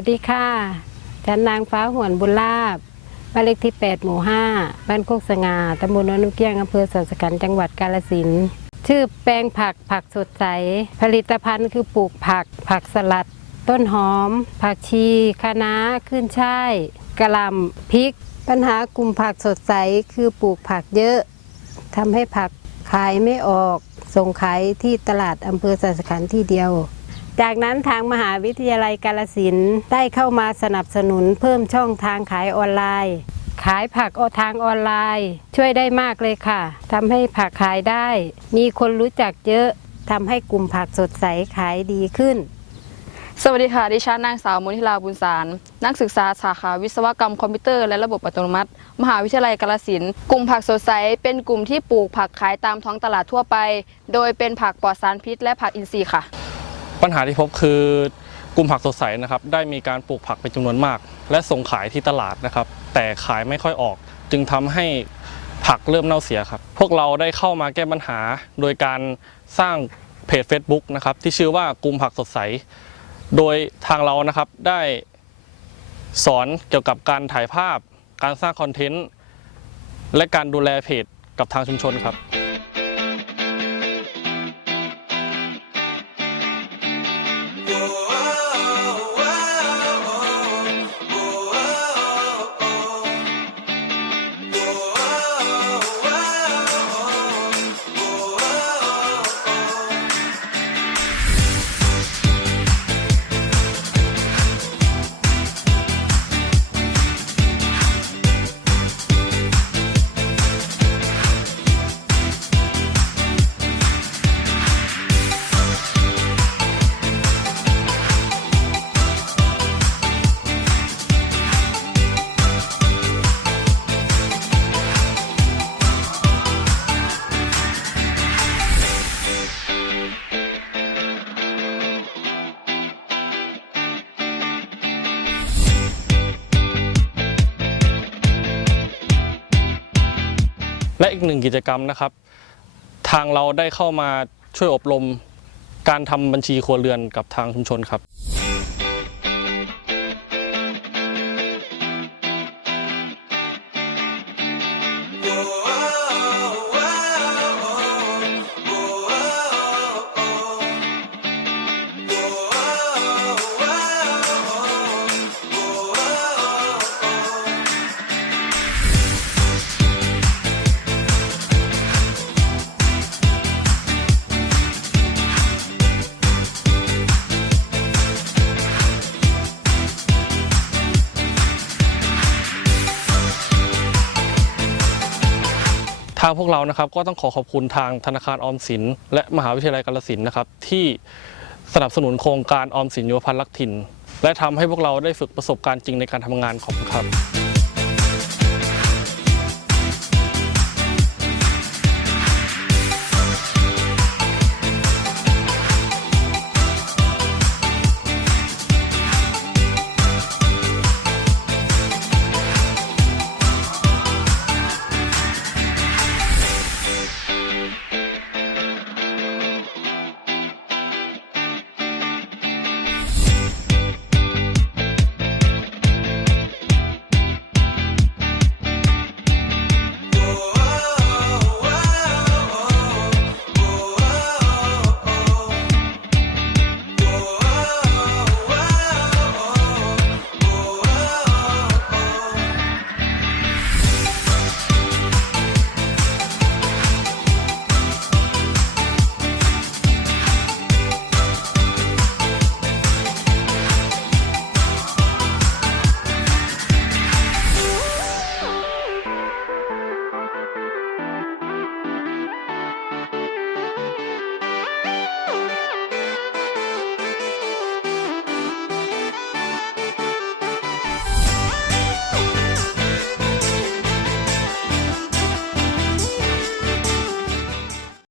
วัสดีค่ะ ฉันนางฟ้าหวนบุญลาบบ้านเลขที่ 8 หมู่ 5 บ้านโคกสง่าตำบลโนนนุเกี้ยงอำเภอสันสกันจังหวัดกาฬสิน ชื่อแปลงผักผักสดใส ผลิตภัณฑ์คือปลูกผัก ผักสลัด ต้นหอม ผักชีคะน้าขึ้นช่ายกระลำพริก ปัญหากลุ่มผักสดใสคือปลูกผักเยอะทำให้ผักขายไม่ออก ส่งขายที่ตลาดอำเภอสันสกันที่เดียว จากนั้นทางมหาวิทยาลัยกาลสินได้เข้ามาสนับสนุนเพิ่มช่องทางขายออนไลน์ ขายผักทางออนไลน์ ช่วยได้มากเลยค่ะทำให้ผักขายได้ มีคนรู้จักเยอะทำให้กลุ่มผักสดใสขายดีขึ้น สวัสดีค่ะ ดิฉันนางสาวมุนิลาบุญสาร นักศึกษาสาขาวิศวกรรมคอมพิวเตอร์และระบบอัตโนมัติ มหาวิทยาลัยกาฬสินกลุ่มผักสดใส เป็นกลุ่มที่ปลูกผักขายตามท้องตลาดทั่วไป โดยเป็นผักปลอดสารพิษและผักอินทรีย์ค่ะ ปัญหาที่พบคือกลุ่มผักสดใสนะครับ ได้มีการปลูกผักเป็นจำนวนมาก และส่งขายที่ตลาดนะครับ แต่ขายไม่ค่อยออก จึงทำให้ผักเริ่มเน่าเสียครับ พวกเราได้เข้ามาแก้ปัญหา โดยการสร้างเพจ Facebook นะครับที่ชื่อว่ากลุ่มผักสดใส โดยทางเรานะครับได้สอนเกี่ยวกับการถ่ายภาพ การสร้างคอนเทนต์ และการดูแลเพจกับทางชุมชนครับ และอีกหนึ่งกิจกรรมนะครับ ทางเราได้เข้ามาช่วยอบรมการทำบัญชีครัวเรือนกับทางชุมชนครับ ทางพวกเรานะครับก็ต้องขอขอบคุณทางธนาคารออมสิน และมหาวิทยาลัยกาลสินนะครับที่สนับสนุนโครงการออมสินยุวพันธ์ลักถิ่น และทำให้พวกเราได้ฝึกประสบการณ์จริงในการทำงานของครับ